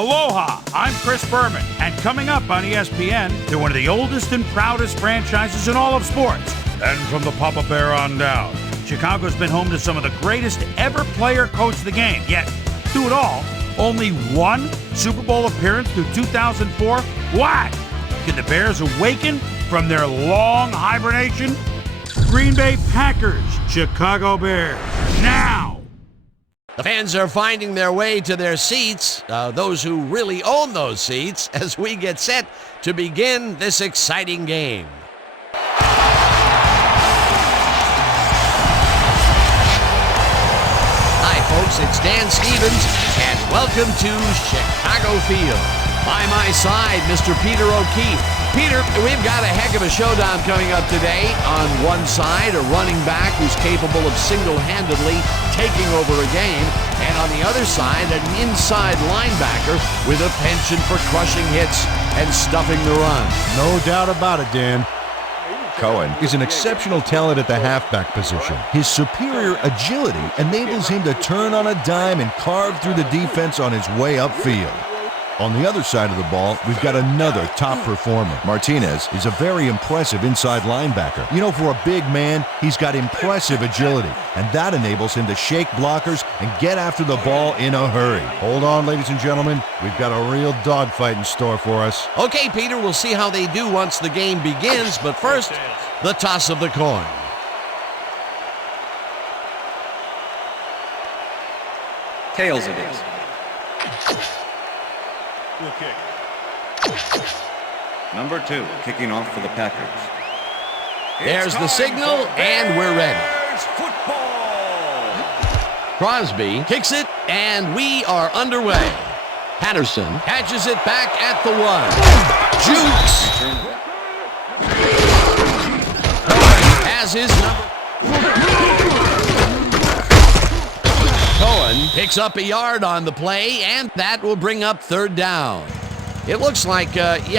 Aloha, I'm Chris Berman, and coming up on ESPN, they're one of the oldest and proudest franchises in all of sports. And from the Papa Bear on down, Chicago's been home to some of the greatest ever player coach the game. Yet, through it all, only one Super Bowl appearance through 2004? Why? Can the Bears awaken from their long hibernation? Green Bay Packers, Chicago Bears, now! The fans are finding their way to their seats, those who really own those seats, as we get set to begin this exciting game. Hi, folks, it's Dan Stevens, and welcome to Chicago Field. By my side, Mr. Peter O'Keefe. Peter, we've got a heck of a showdown coming up today. On one side, a running back who's capable of single-handedly taking over a game, and on the other side, an inside linebacker with a penchant for crushing hits and stuffing the run. No doubt about it, Dan. Cohen Is an exceptional talent at the halfback position. His superior agility enables him to turn on a dime and carve through the defense on his way upfield. On the other side of the ball, we've got another top performer. Martinez He's a very impressive inside linebacker. You know, for a big man, he's got impressive agility, and that enables him to shake blockers and get after the ball in a hurry. Hold on, ladies and gentlemen. We've got a real dogfight in store for us. Okay, Peter, we'll see how they do once the game begins, but first, the toss of the coin. Tails it is. Number 2, kicking off for the Packers. There's the signal, and we're ready. Crosby kicks it, and we are underway. Patterson catches it back at the 1. Jukes has his number. Cohen picks up a yard on the play, and that will bring up third down. It looks like,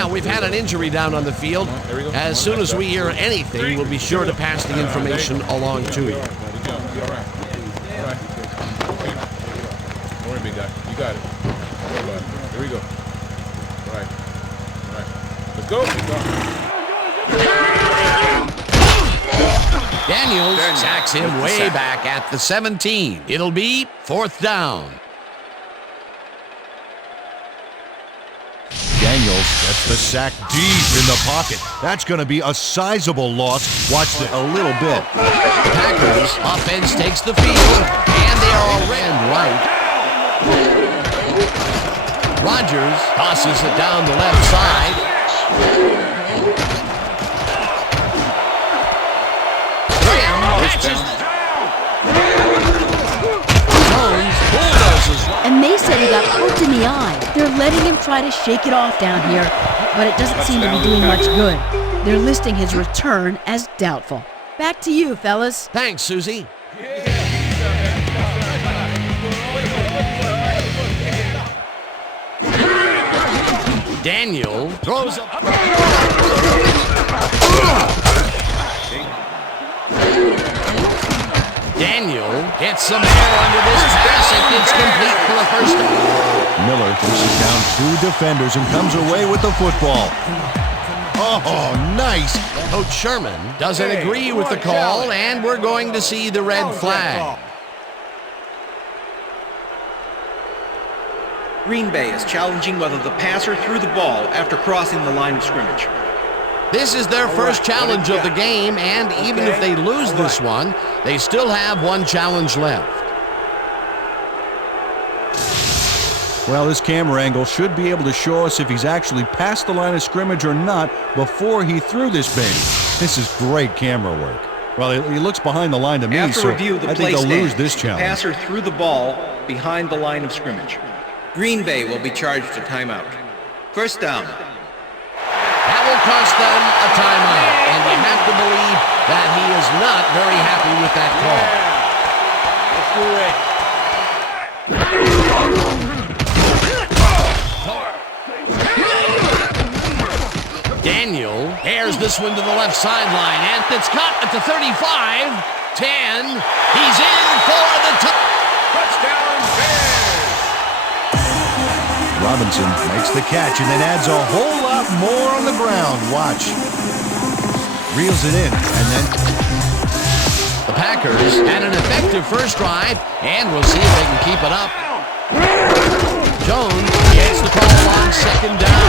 we've had an injury down on the field. As soon as we hear anything, we'll be sure to pass the information along to you. Don't worry, big guy. You got it. Here we go. All right. Let's go. Daniels sacks him way back at the 17. It'll be fourth down. Daniels gets the sack deep in the pocket. That's going to be a sizable loss. Watch a little bit. Packers offense takes the field, and they are already right. Rodgers tosses it down the left side. And they said he got poked in the eye. They're letting him try to shake it off down here, but it doesn't seem to be doing much good. They're listing his return as doubtful. Back to you, fellas. Thanks, Susie. Daniel throws up. Daniel gets some air under this pass. It's complete for the first down. Miller pushes down 2 defenders and comes away with the football. Oh, nice. Coach Sherman doesn't agree with the call, and we're going to see the red flag. Green Bay is challenging whether the passer threw the ball after crossing the line of scrimmage. This is their first challenge of the game, and even if they lose this one, they still have one challenge left. Well, this camera angle should be able to show us if he's actually passed the line of scrimmage or not before he threw this baby. This is great camera work. Well, he looks behind the line to me, After so review of the I think they'll lose this the challenge. passer threw the ball behind the line of scrimmage. Green Bay will be charged a timeout. First down. That will cost them a timeout, and you have to believe that he is not very happy with that call. Let's do it. Daniel airs this one to the left sideline, and it's caught at the 35, 10. He's in for the touchdown. Robinson makes the catch and then adds a whole lot more on the ground. Watch. Reels it in, and then... The Packers had an effective first drive, and we'll see if they can keep it up. Jones gets the call on second down.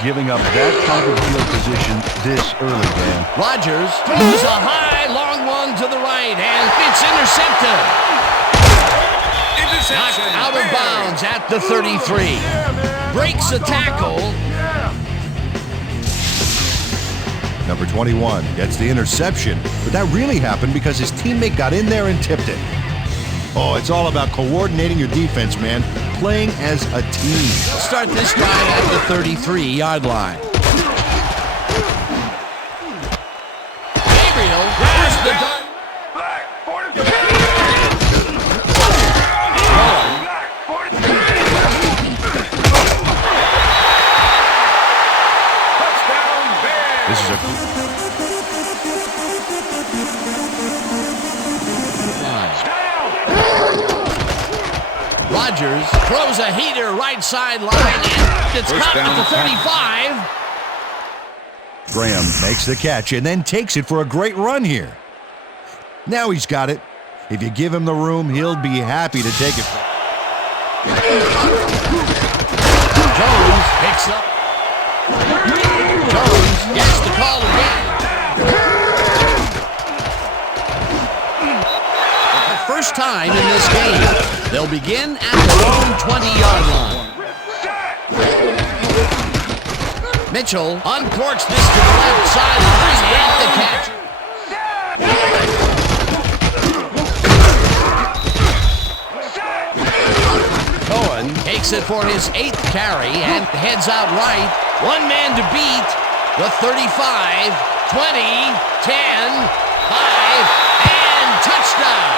Giving up that type of field position this early, Dan. Rodgers throws a high, long one to the right, and it's intercepted. Knocked out of bounds at the 33. Breaks a tackle. Number 21 gets the interception, but that really happened because his teammate got in there and tipped it. Oh, it's all about coordinating your defense, man. Playing as a team. Start this drive at the 33-yard line. Gabriel grabs the dart. This is a... Rodgers throws a heater right sideline, and it's caught at the 35. Graham makes the catch and then takes it for a great run here. Now he's got it. If you give him the room, he'll be happy to take it. Jones picks up. Jones gets the call again. For the first time in this game, they'll begin at their own 20-yard line. Mitchell uncorks this to the left sideline and the catch. Cohen takes it for his 8th carry and heads out right. One man to beat. The 35, 20, 10, 5, and touchdown.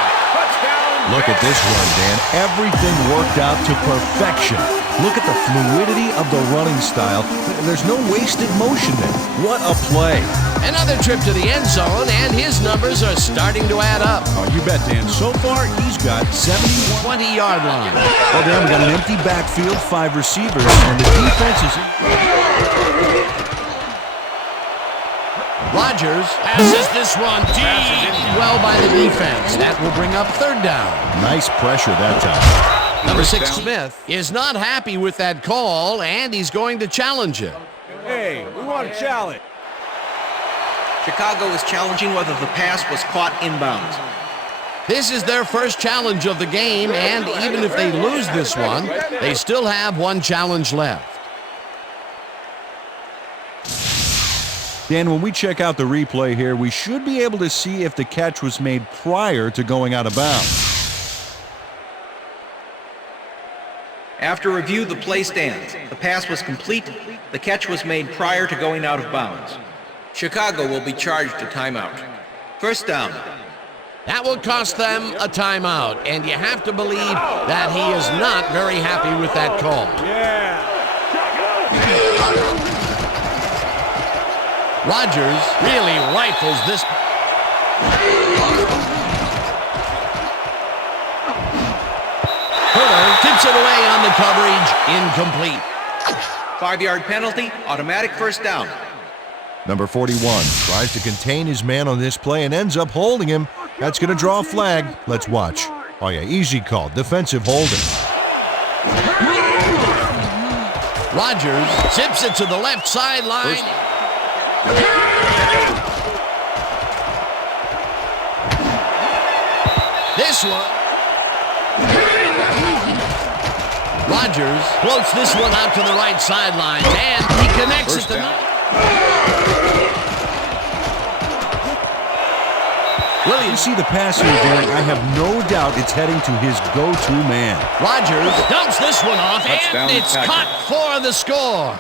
Look at this run, Dan. Everything worked out to perfection. Look at the fluidity of the running style. There's no wasted motion there. What a play. Another trip to the end zone, and his numbers are starting to add up. Oh, you bet, Dan. So far, he's got 71. 20-yard line. Well, Dan, we got an empty backfield, 5 receivers, and the defense is... Rodgers passes this one deep well by the defense. That will bring up 3rd down. Nice pressure that time. Number 6, Smith, is not happy with that call, and he's going to challenge it. Hey, we want a challenge. Chicago is challenging whether the pass was caught inbounds. This is their first challenge of the game, and even if they lose this one, they still have one challenge left. Dan, when we check out the replay here, we should be able to see if the catch was made prior to going out of bounds. After review, the play stands. The pass was complete. The catch was made prior to going out of bounds. Chicago will be charged a timeout. First down. That will cost them a timeout, and you have to believe that he is not very happy with that call. Rodgers really rifles this. Fuller tips it away on the coverage, incomplete. 5-yard penalty, automatic first down. Number 41 tries to contain his man on this play and ends up holding him. That's going to draw a flag. Let's watch. Oh yeah, easy call, defensive holding. Rodgers tips it to the left sideline. This one. Rodgers floats this one out to the right sideline, and he connects it to... You see the pass here, Dan. I have no doubt it's heading to his go-to man. Rodgers dumps this one off, and it's caught for the score.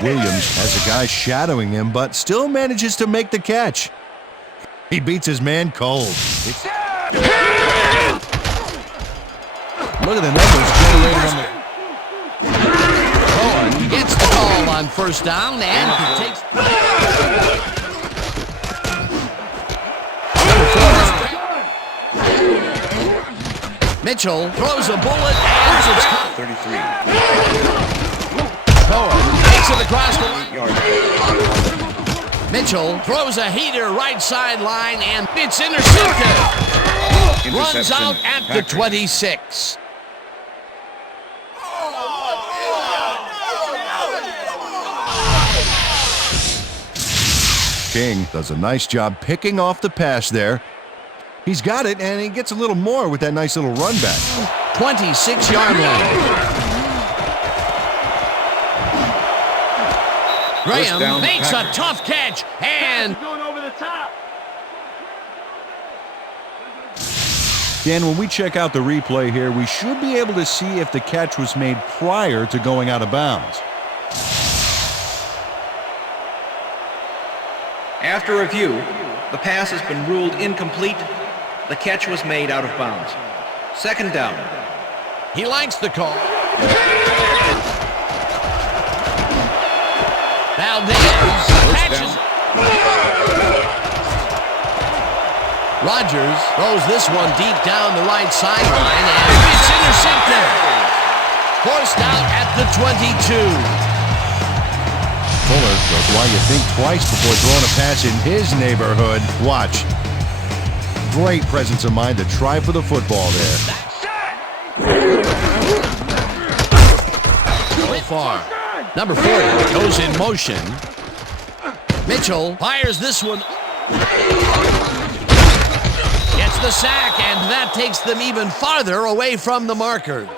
Williams has a guy shadowing him, but still manages to make the catch. He beats his man cold. Look at the numbers generated on the... Cohen gets the call ball on first down, and he takes... Mitchell throws a bullet, and it's 33. Cohen takes it across the... 8 yards. Mitchell throws a heater right sideline, and it's intercepted. Runs Interception. out at the Packers. 26. King does a nice job picking off the pass there. He's got it, and he gets a little more with that nice little run back. 26-yard line. Graham down, makes a Packers. tough catch, and Dan, when we check out the replay here, we should be able to see if the catch was made prior to going out of bounds. After review, the pass has been ruled incomplete. The catch was made out of bounds. Second down. he likes the call. Valdez catches. Rodgers throws this one deep down the right sideline, and it's intercepted. Forced out at the 22. Fuller goes why you think twice before throwing a pass in his neighborhood. Watch. Great presence of mind to try for the football there. So far. Number 40 goes in motion. Mitchell fires this one. Gets the sack, and that takes them even farther away from the markers.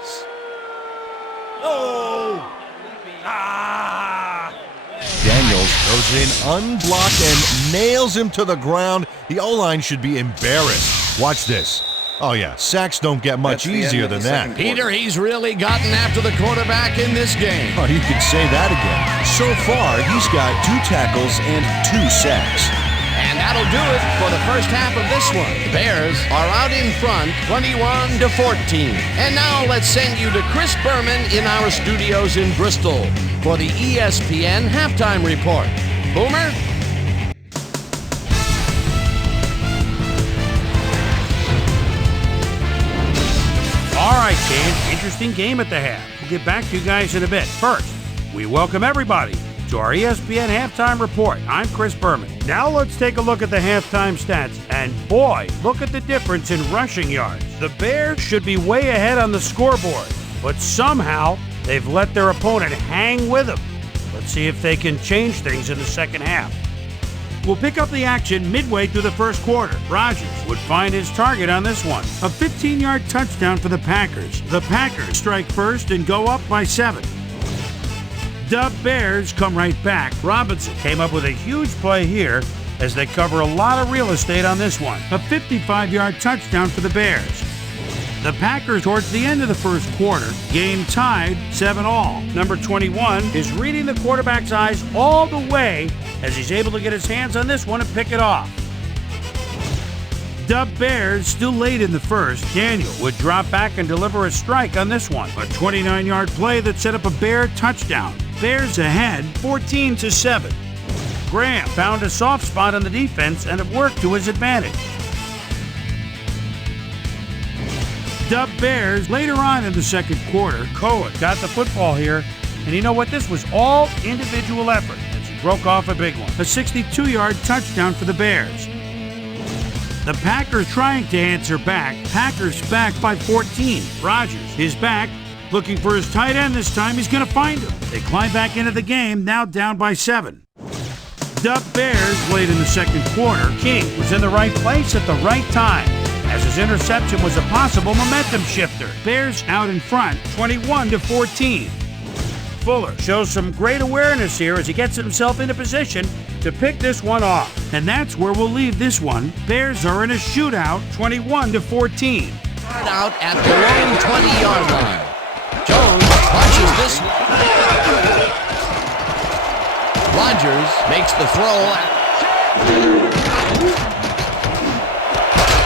Daniels goes in unblocked and nails him to the ground. The O-line should be embarrassed. Watch this. Oh, yeah, sacks don't get much That's the end easier of than the that. second Peter, he's really gotten after the quarterback in this game. Oh, you could say that again. So far, he's got 2 tackles and 2 sacks. And that'll do it for the first half of this one. The Bears are out in front, 21-14. And now let's send you to Chris Berman in our studios in Bristol for the ESPN Halftime Report. Boomer? All right, Ken, interesting game at the half. We'll get back to you guys in a bit. First, we welcome everybody to our ESPN Halftime Report. I'm Chris Berman. Now let's take a look at the halftime stats. And boy, look at the difference in rushing yards. The Bears should be way ahead on the scoreboard, but somehow they've let their opponent hang with them. Let's see if they can change things in the second half. We'll pick up the action midway through the first quarter. Rodgers would find his target on this one. A 15-yard touchdown for the Packers. The Packers strike first and go up by 7. The Bears come right back. Robinson came up with a huge play here as they cover a lot of real estate on this one. A 55-yard touchdown for the Bears. The Packers, towards the end of the first quarter, game tied 7-all. Number 21 is reading the quarterback's eyes all the way as he's able to get his hands on this one and pick it off. The Bears, still late in the first, Daniel would drop back and deliver a strike on this one. A 29-yard play that set up a Bear touchdown. Bears ahead 14-7. Graham found a soft spot on the defense and it worked to his advantage. The Bears, later on in the second quarter, Cohen got the football here, and you know what? This was all individual effort as he broke off a big one. A 62-yard touchdown for the Bears. The Packers trying to answer back. Packers back by 14. Rodgers is back, looking for his tight end this time. He's going to find him. They climb back into the game, now down by 7. The Bears, late in the second quarter, King was in the right place at the right time, as his interception was a possible momentum shifter. Bears out in front, 21-14. Fuller shows some great awareness here as he gets himself into position to pick this one off. And that's where we'll leave this one. Bears are in a shootout, 21-14. Out at the long 20-yard line. Jones watches this one. Rodgers makes the throw.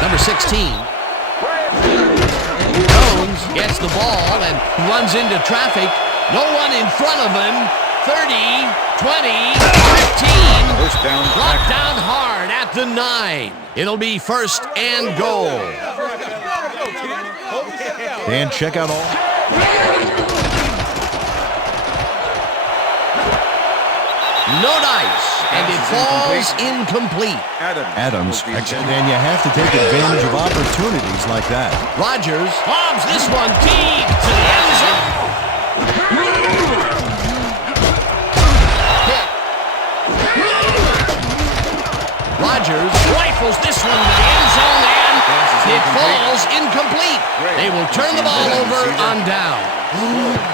Number 16. Jones gets the ball and runs into traffic. No one in front of him. 30, 20, 15. First down, Blocked Packers. down hard at the 9. It'll be first and goal. Dan, check out all. No dice, and it falls incomplete. Adams. Actually, Dan, you have to take advantage of opportunities like that. Rogers lobs this one deep to the end zone. Hit. Rogers rifles this one to the end zone, and it falls incomplete. They will turn the ball over on down.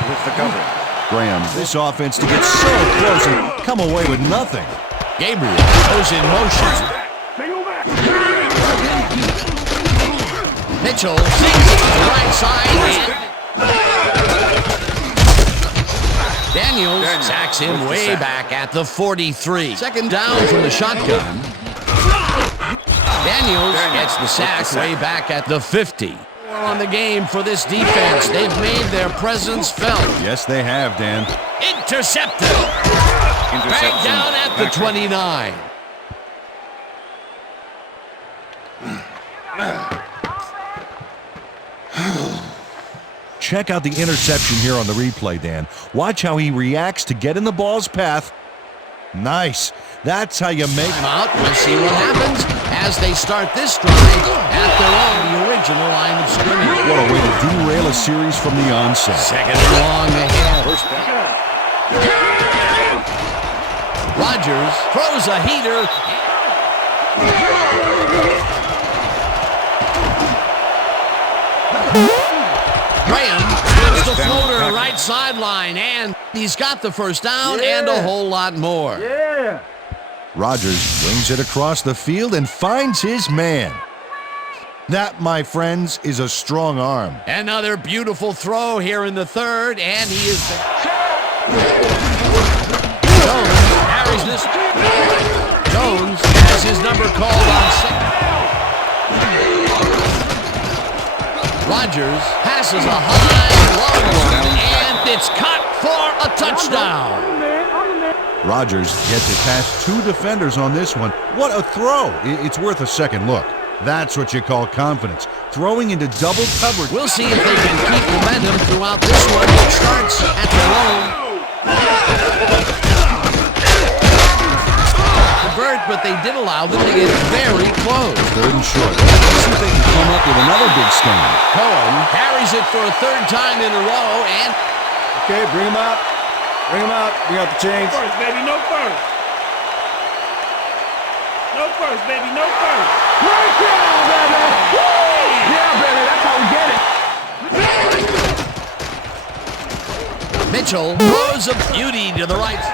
With the coverage. Graham, this offense to get so close and come away with nothing. Gabriel goes in motion. Mitchell sinks it to the right side. Daniels sacks him way back at the 43. Second down from the shotgun. Daniels gets the sack way back at the 50. On the game for this defense. They've made their presence felt. Yes, they have, Dan. Intercepted. Back down at the 29. Check out the interception here on the replay, Dan. Watch how he reacts to get in the ball's path. Nice. That's how you make... Time out. We'll see what happens as they start this drive at their own, the original line of scrimmage. What a way to derail a series from the onset. Second and long ahead. Rogers throws a heater. Graham gives the floater right sideline, and he's got the first down and a whole lot more. Rogers wings it across the field and finds his man. That, my friends, is a strong arm. Another beautiful throw here in the third, and he is... Jones carries this. Jones has his number called on second. Rogers passes a high, long one, and it's caught for a touchdown. Rogers gets it past two defenders on this one. What a throw. It's worth a second look. That's what you call confidence. Throwing into double coverage. We'll see if they can keep momentum throughout this one. It starts at their own. Convert, but they did allow them to get very close. Third and short. Let's see if they can come up with another big stand. Cohen carries it for a third time in a row, and... Okay, bring him out. Bring him out. Bring out the chains. No first, baby. No first. No first, baby. No first. Break down, baby. Woo! Yeah, baby. That's how we get it. Mitchell throws a beauty to the right.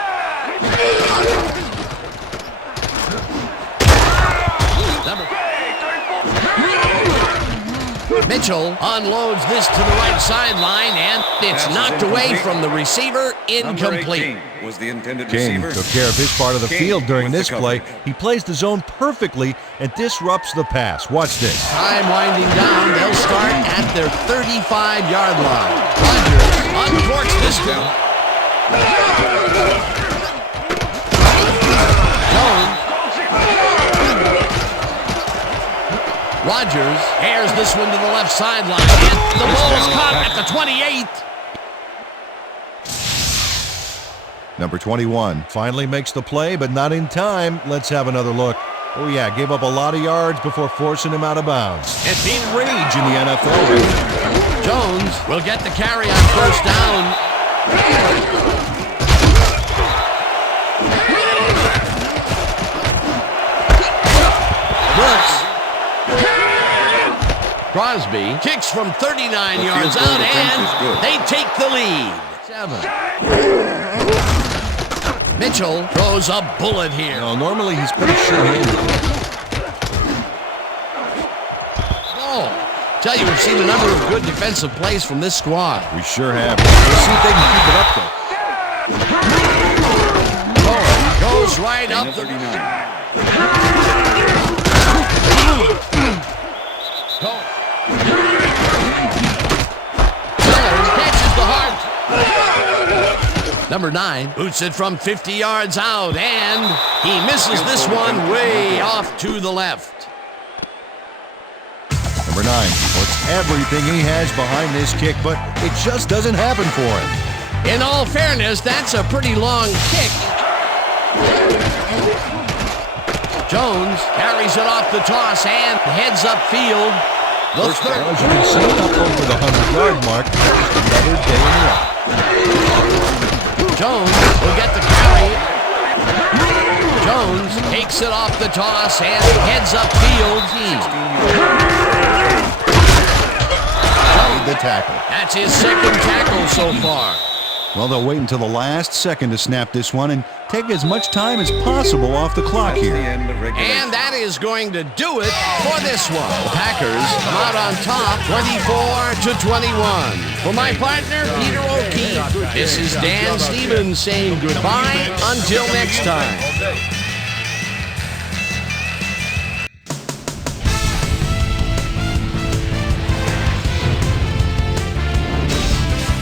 Mitchell unloads this to the right sideline, and it's knocked away from the receiver, incomplete. Was the intended King receiver. took care of his part of the field during with this the play. coverage. He plays the zone perfectly and disrupts the pass. Watch this. Time winding down, they'll start at their 35-yard line. Rogers uncorks this one. Jones. Rogers airs this one to the left sideline, and the ball is caught at the 28. Number 21 finally makes the play, but not in time. Let's have another look. Oh, yeah, gave up a lot of yards before forcing him out of bounds. It's been rage in the NFL right now. Jones will get the carry on first down. Brooks. Crosby kicks from 39 yards out, and they take the lead. 7. Mitchell throws a bullet here. No, normally he's pretty sure-handed. Oh, tell you, we've seen a number of good defensive plays from this squad. We sure have. We'll see if they can keep it up, though. Cohen goes right up the... Sellers catches the heart. Number 9 boots it from 50 yards out, and he misses this one way off to the left. Number 9 puts everything he has behind this kick, but it just doesn't happen for him. In all fairness, that's a pretty long kick. Jones carries it off the toss and heads upfield. First down, as you can see, up over the 100-yard mark. Just another day in the office. Jones will get the carry. Jones takes it off the toss and heads upfield. The tackle. That's his second tackle so far. Well, they'll wait until the last second to snap this one and take as much time as possible off the clock here. And that is going to do it for this one. The Packers come out on top, 24-21. For my partner, Peter O'Keefe, this is Dan Stevens saying goodbye until next time.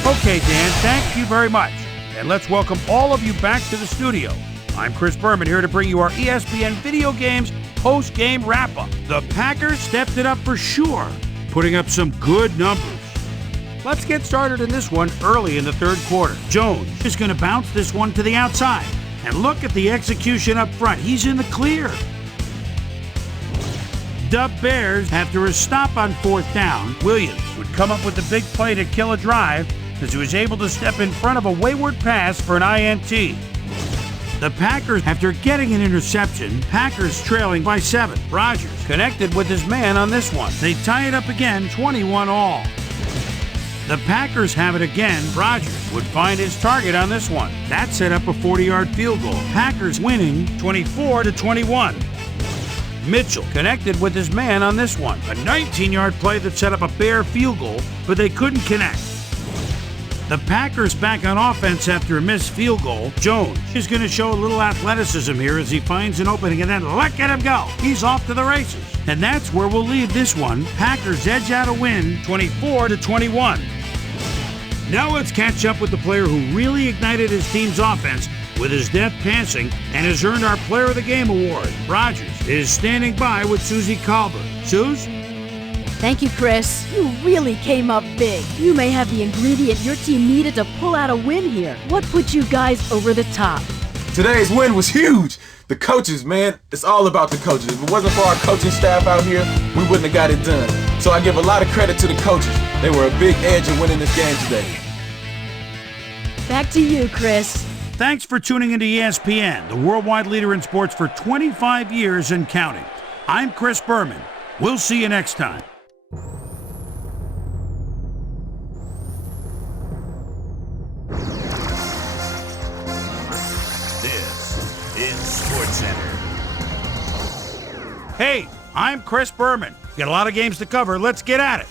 Okay, Dan, thank you very much. And let's welcome all of you back to the studio. I'm Chris Berman here to bring you our ESPN Video Games post-game wrap-up. The Packers stepped it up for sure, putting up some good numbers. Let's get started in this one early in the third quarter. Jones is going to bounce this one to the outside. And look at the execution up front. He's in the clear. The Bears, after a stop on fourth down, Williams would come up with the big play to kill a drive as he was able to step in front of a wayward pass for an INT. The Packers, after getting an interception, Packers trailing by 7. Rodgers connected with his man on this one. They tie it up again, 21-all. The Packers have it again. Rodgers would find his target on this one. That set up a 40-yard field goal. Packers winning 24-21. Mitchell connected with his man on this one. A 19-yard play that set up a Bear field goal, but they couldn't connect. The Packers back on offense after a missed field goal. Jones is going to show a little athleticism here as he finds an opening and then let him go. He's off to the races. And that's where we'll leave this one. Packers edge out a win, 24-21. Now let's catch up with the player who really ignited his team's offense with his deft passing and has earned our Player of the Game award. Rodgers is standing by with Susie Colbert. Suze? Thank you, Chris. You really came up big. You may have the ingredient your team needed to pull out a win here. What put you guys over the top? Today's win was huge. The coaches, man, it's all about the coaches. If it wasn't for our coaching staff out here, we wouldn't have got it done. So I give a lot of credit to the coaches. They were a big edge in winning this game today. Back to you, Chris. Thanks for tuning into ESPN, the worldwide leader in sports for 25 years and counting. I'm Chris Berman. We'll see you next time. This is SportsCenter. Hey, I'm Chris Berman. Got a lot of games to cover. Let's get at it.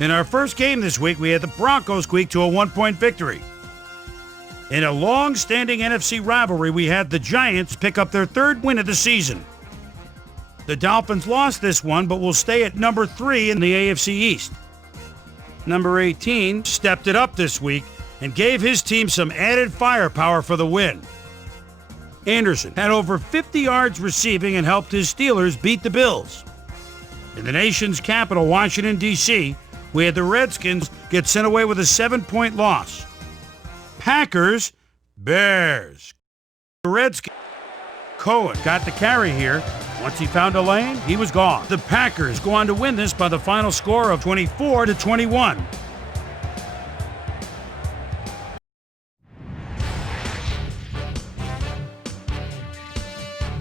In our first game this week, we had the Broncos squeak to a 1-point victory. In a long-standing NFC rivalry, we had the Giants pick up their third win of the season. The Dolphins lost this one, but will stay at number 3 in the AFC East. Number 18 stepped it up this week and gave his team some added firepower for the win. Anderson had over 50 yards receiving and helped his Steelers beat the Bills. In the nation's capital, Washington, D.C., we had the Redskins get sent away with a 7-point loss. Packers, Bears. The Redskins. Cohen got the carry here. Once he found a lane, he was gone. The Packers go on to win this by the final score of 24-21.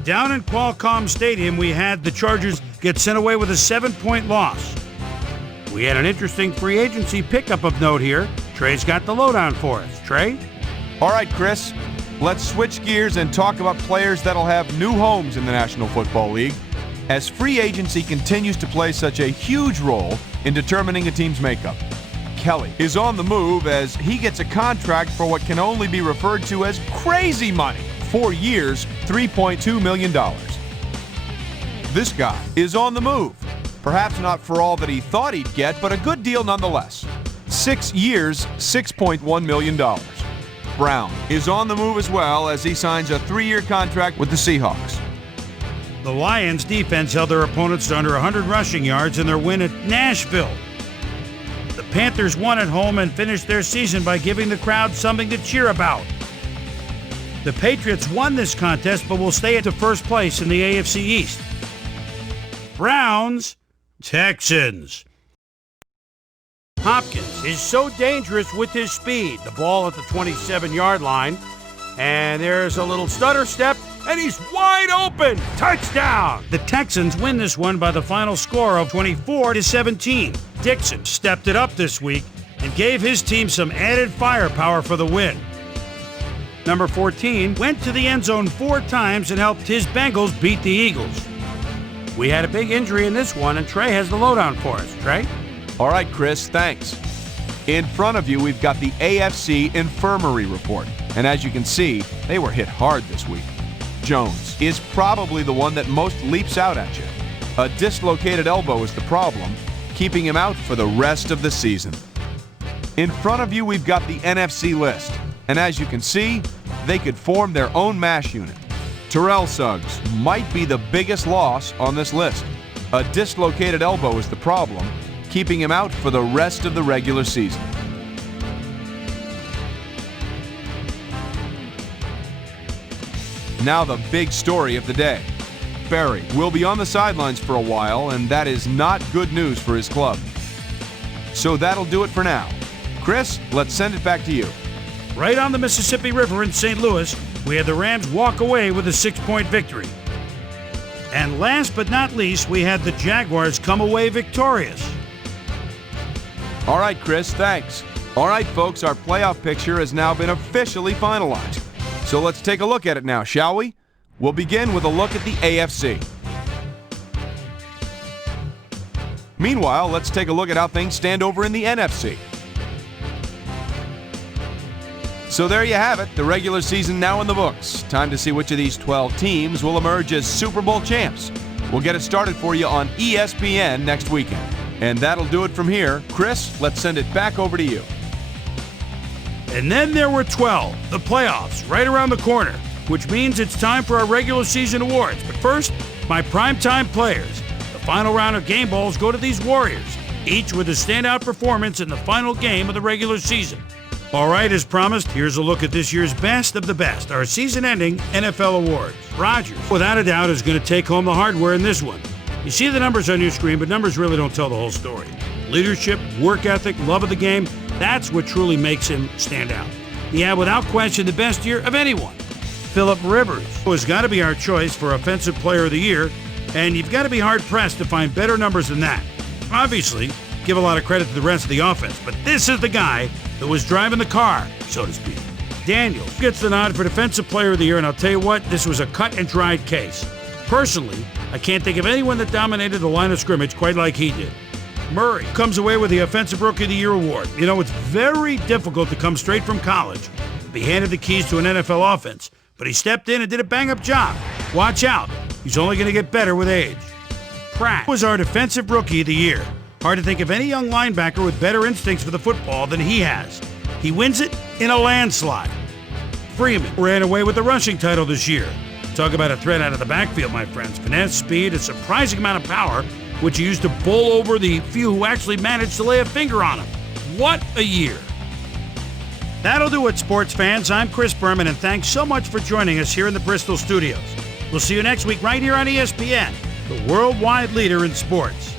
Down in Qualcomm Stadium, we had the Chargers get sent away with a 7-point loss. We had an interesting free agency pickup of note here. Trey's got the lowdown for us. Trey? All right, Chris. Let's switch gears and talk about players that'll have new homes in the National Football League, as free agency continues to play such a huge role in determining a team's makeup. Kelly is on the move as he gets a contract for what can only be referred to as crazy money. 4 years, $3.2 million. This guy is on the move. Perhaps not for all that he thought he'd get, but a good deal nonetheless. 6 years, $6.1 million. Brown is on the move as well as he signs a 3-year contract with the Seahawks. The Lions' defense held their opponents to under 100 rushing yards in their win at Nashville. The Panthers won at home and finished their season by giving the crowd something to cheer about. The Patriots won this contest but will stay at the first place in the AFC East. Browns, Texans. Hopkins is so dangerous with his speed. The ball at the 27-yard line. And there's a little stutter step, and he's wide open. Touchdown! The Texans win this one by the final score of 24-17. Dixon stepped it up this week and gave his team some added firepower for the win. Number 14 went to the end zone 4 times and helped his Bengals beat the Eagles. We had a big injury in this one, and Trey has the lowdown for us. Trey? All right, Chris, thanks. In front of you, we've got the AFC Infirmary Report. And as you can see, they were hit hard this week. Jones is probably the one that most leaps out at you. A dislocated elbow is the problem, keeping him out for the rest of the season. In front of you, we've got the NFC list. And as you can see, they could form their own MASH unit. Terrell Suggs might be the biggest loss on this list. A dislocated elbow is the problem, keeping him out for the rest of the regular season. Now the big story of the day. Barry will be on the sidelines for a while, and that is not good news for his club. So that'll do it for now. Chris, let's send it back to you. Right on the Mississippi River in St. Louis, we had the Rams walk away with a 6-point victory. And last but not least, we had the Jaguars come away victorious. All right, Chris, thanks. All right, folks, our playoff picture has now been officially finalized. So let's take a look at it now, shall we? We'll begin with a look at the AFC. Meanwhile, let's take a look at how things stand over in the NFC. So there you have it, the regular season now in the books. Time to see which of these 12 teams will emerge as Super Bowl champs. We'll get it started for you on ESPN next weekend. And that'll do it from here. Chris, let's send it back over to you. And then there were 12, the playoffs, right around the corner, which means it's time for our regular season awards. But first, my primetime players. The final round of game balls go to these Warriors, each with a standout performance in the final game of the regular season. All right, as promised, here's a look at this year's best of the best, our season-ending NFL awards. Rodgers, without a doubt, is going to take home the hardware in this one. You see the numbers on your screen, but numbers really don't tell the whole story. Leadership, work ethic, love of the game, that's what truly makes him stand out. He had, without question, the best year of anyone. Phillip Rivers has got to be our choice for Offensive Player of the Year, and you've got to be hard-pressed to find better numbers than that. Obviously, give a lot of credit to the rest of the offense, but this is the guy that was driving the car, so to speak. Daniels gets the nod for Defensive Player of the Year, and I'll tell you what, this was a cut-and-dried case. Personally, I can't think of anyone that dominated the line of scrimmage quite like he did. Murray comes away with the Offensive Rookie of the Year award. You know, it's very difficult to come straight from college, be handed the keys to an NFL offense, but he stepped in and did a bang-up job. Watch out. He's only going to get better with age. Pratt was our Defensive Rookie of the Year. Hard to think of any young linebacker with better instincts for the football than he has. He wins it in a landslide. Freeman ran away with the rushing title this year. Talk about a threat out of the backfield, my friends. Finesse, speed, a surprising amount of power, which he used to bowl over the few who actually managed to lay a finger on him. What a year. That'll do it, sports fans. I'm Chris Berman, and thanks so much for joining us here in the Bristol studios. We'll see you next week right here on ESPN, the worldwide leader in sports.